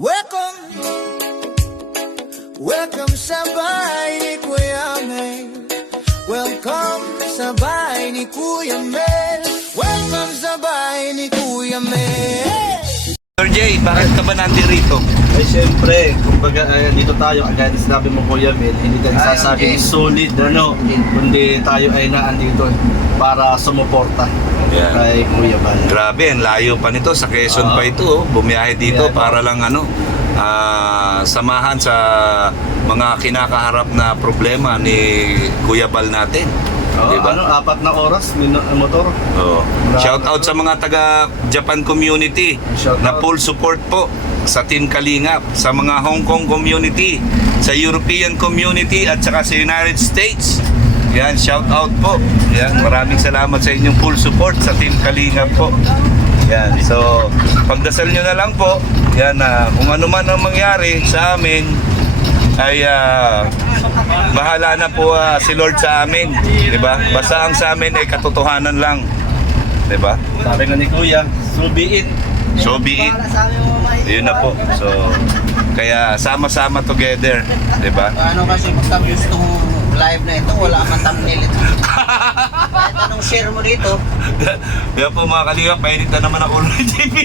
Welcome, welcome sa bahay ni Kuya Mel. Welcome sa bahay ni Kuya Mel. Welcome sa bahay ni Kuya Mel. Sir Jay, bakit ka ba nandito? Ay siyempre, kumbaga dito tayo, agad sinabi mo Kuya Mel, hindi tayo sasabing solid kundi tayo ay naandito para sumuporta kay Kuya Bal. Grabe, ang layo pa nito, sa Quezon pa ito, bumiyahe dito para lang samahan sa mga kinakaharap na problema ni Kuya Bal natin. Diba? 4 na oras, motor. Oh. Shout out sa mga taga Japan community na full support po sa Team Kalingap, sa mga Hong Kong community, sa European community at saka sa United States. Yan, shout out po. Yan, maraming salamat sa inyong full support sa Team Kalingap po. Yan, so pagdasal nyo na lang po. Yan, kung ano man ang mangyari sa amin ay bahala na po si Lord sa amin, 'di ba? Basta ang sa amin ay katotohanan lang, 'di ba? Sabi nga ni Kuya, so be it. So be it. Yun na po. So kaya sama-sama together, 'di ba? Ano kasi pagka-views tong live na ito, wala kang thumbnail ito. Kahit anong share mo dito, Kaya po mga kalingap, painit na naman ako ng JP.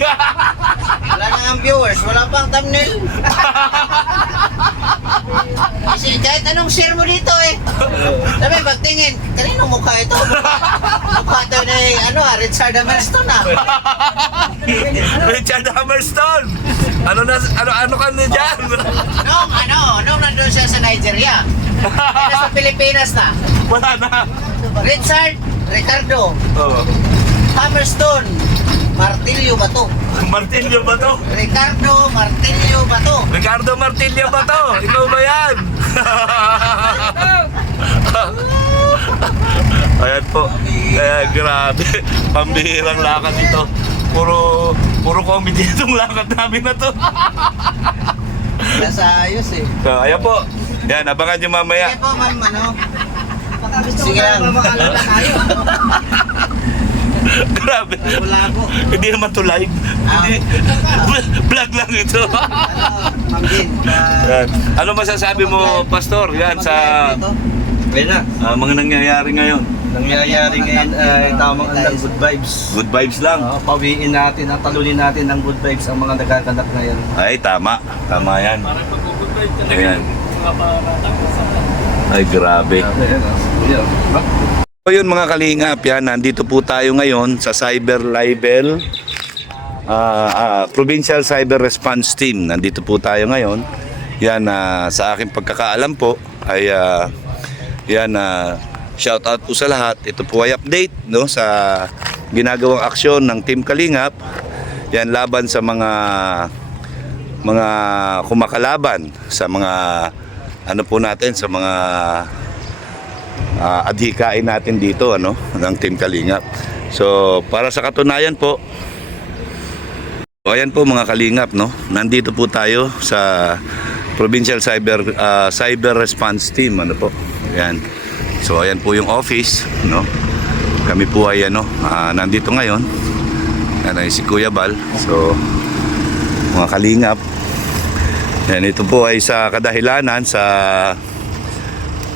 wala nang ang viewers, wala pang thumbnail. Kasi kahit anong share mo dito sabi, pagtingin, kanino mukha ito? Mukha ito na Richard Hammerstone Richard Hammerstone. Ano ka na dyan? Nung nandun siya sa Nigeria. Ay, nasa Pilipinas na. Wala na. Ricardo Oh. Hammerstone Martillo ba to? Martillo ba to? Ricardo Martillo ba to? Ricardo Martillo ba to? Ikaw ba yan? Ayan po. Grabe. Pambihirang lakad ito. Puro comedy itong lakad namin na to. Nasa ayos So, ayan po. Yan, abangan nyo mamaya. Sige po, ma'am, sige lang. Grabe. Wala po. Hindi naman to live. Vlog lang ito. Ma'am Jin, Yan. Ano masasabi mo, Pastor? Yan sa Ayun na, mga nangyayari ngayon. nangyayari ngayon ay tamang ang good vibes. Good vibes lang. Pawiin natin at talunin natin ng good vibes ang mga nagaganap ngayon. Ay, tama. Tama yan. Ayan. Ay, grabe. So yun mga kalingap, yan, nandito po tayo ngayon sa Cyber Libel Provincial Cyber Response Team. Nandito po tayo ngayon. Yan, sa aking pagkakaalam po ay shout out po sa lahat. Ito po ay update sa ginagawang aksyon ng Team Kalingap. Yan, laban sa mga kumakalaban sa mga po natin, sa mga adhikain natin dito ng Team Kalingap. So para sa katunayan po, ayan po mga Kalingap, nandito po tayo sa Provincial Cyber Response Team po. Ayan. So ayan po yung office, Kami po ay nandito ngayon. Yan ay si Kuya Bal. So mga Kalingap, yan, ito po ay sa kadahilanan sa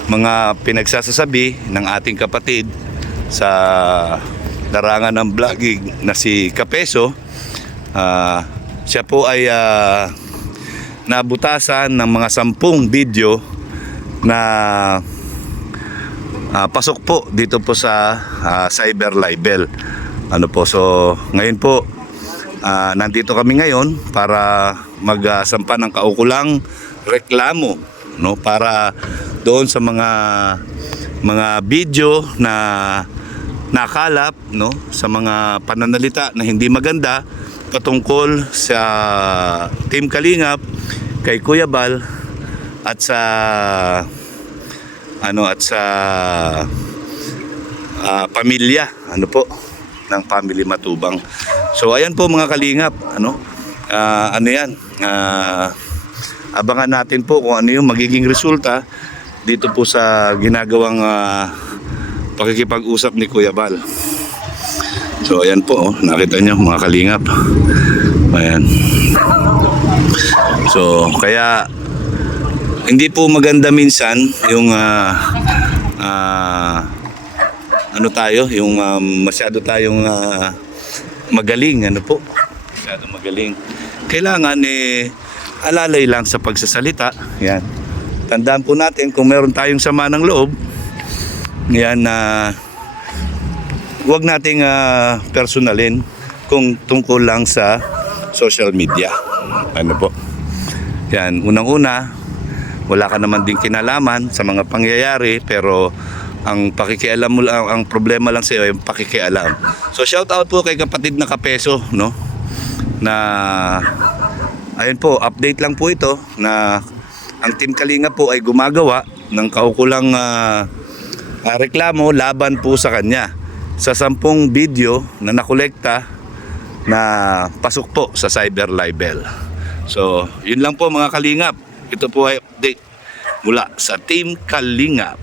mga pinagsasasabi ng ating kapatid sa larangan ng vlogging na si Kapeso. Siya po ay nabutasan ng mga 10 video na pasok po dito po sa Cyber Libel. So ngayon po nandito kami ngayon para magsampa ng kaukulang reklamo para doon sa mga video na nakalap sa mga pananalita na hindi maganda patungkol sa Team Kalingap, kay Kuya Bal at sa pamilya ng Family Matubang. So ayan po mga Kalingap, abangan natin po kung ano yung magiging resulta dito po sa ginagawang pakikipag-usap ni Kuya Bal. So ayan po, nakita nyo mga Kalingap. Ayan. So, kaya hindi po maganda minsan yung ano tayo, yung masyado tayong magaling, ano po? Masyado magaling. Kailangan alalay lang sa pagsasalita. Yan. Tandaan po natin kung meron tayong sama ng loob, yan huwag nating personalin kung tungkol lang sa social media. Ano po? Yan, unang-una, wala ka naman din kinalaman sa mga pangyayari, pero ang pakikialam mo lang, ang problema lang sa iyo, yung pakikialam. So shout out po kay kapatid na Kapeso, no? Na ayun po, update lang po ito na ang Team Kalinga po ay gumagawa ng kaukulang reklamo laban po sa kanya sa 10 video na nakolekta na pasok po sa cyber libel. So, yun lang po mga Kalingap. Ito po ay update mula sa Team Kalingap.